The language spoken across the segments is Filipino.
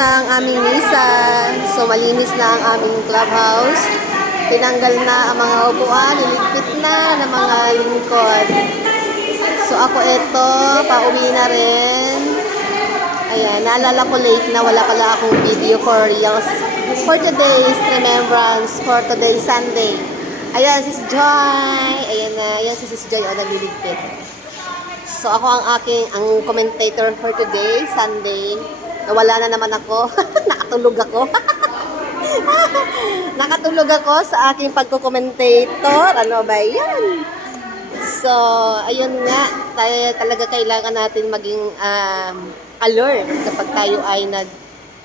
na ang aming misa. So, malinis na ang aming clubhouse. Tinanggal na ang mga upuan, niligpit na ng mga lingkod. So, ako eto, pauwi na rin. Ayan, naalala ko late na wala pala akong video for reals. For today's remembrance, for today's Sunday. Ayan, Sis Joy. Ayan na, ayan si Sis Joy, nagliligpit. So, ako ang commentator for today, Sunday. Nawala na naman ako. Nakatulog ako. Nakatulog ako sa aking pagko-commentator. Ano ba yan? So, ayun nga. Talaga kailangan natin maging alert kapag tayo ay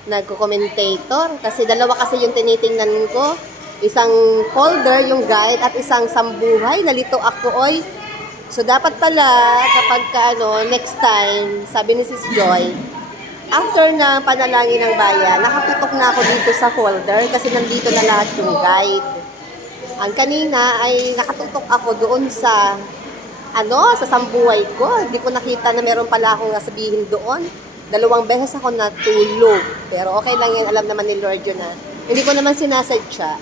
nagko-commentator. Kasi dalawa kasi yung tinitingnan ko. Isang folder, yung guide, at isang sambuhay. Nalito ako, oy. So, dapat pala, kapag next time, sabi ni Sis Joy, after na panalangin ng bayan, nakatutok na ako dito sa folder kasi nandito na lahat yung guide. Ang kanina ay nakatutok ako doon sa sambuhay ko. Hindi ko nakita na meron pala akong nasabihin doon. 2 beses ako natulog. Pero okay lang yan, alam naman ni Lord yun na. Hindi ko naman sinasadya.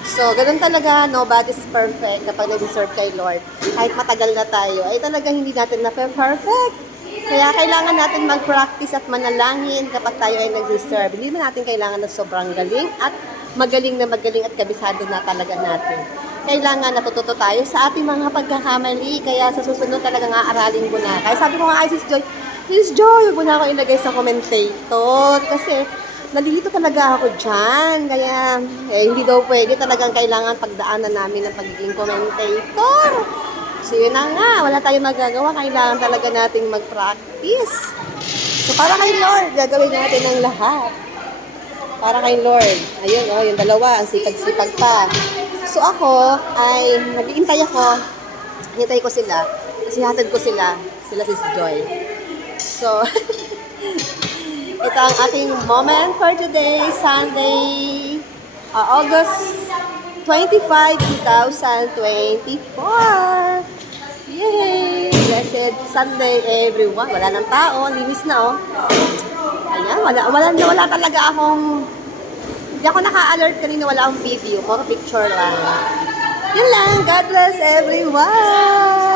So, ganun talaga, nobody's perfect kapag nag-deserve kay Lord. Kahit matagal na tayo, ay talaga hindi natin na perfect. Kaya kailangan natin mag-practice at manalangin kapag tayo ay nag-deserve. Hindi mo natin kailangan na sobrang galing at magaling at kabisado na talaga natin. Kailangan natututo tayo sa ating mga pagkakamali. Kaya sa susunod talaga nga aralin ko na. Kaya sabi ko nga ay Sis Joy, huwag mo na ako ilagay sa commentator. Kasi nalilito talaga ako dyan. Kaya hindi daw pwede. Talagang kailangan pagdaanan namin ng pagiging commentator. So yun na nga, wala tayong magagawa. Kailangan talaga nating mag-practice. So para kay Lord, gagawin natin ang lahat. Para kay Lord. Ayun, yung dalawa, ang sipag-sipag pa. So ako, ay nag-iintay ako. Hintay ko sila. Kasi hatid ko sila Sis Joy. So, ito ang ating moment for today, Sunday, August 25, 2024. Yay! Blessed Sunday, everyone. Wala nang tao, linis na, oh. Ayan, wala talaga akong, hindi ako naka-alert kanina, wala akong video, puro picture lang. Yun lang, God bless everyone!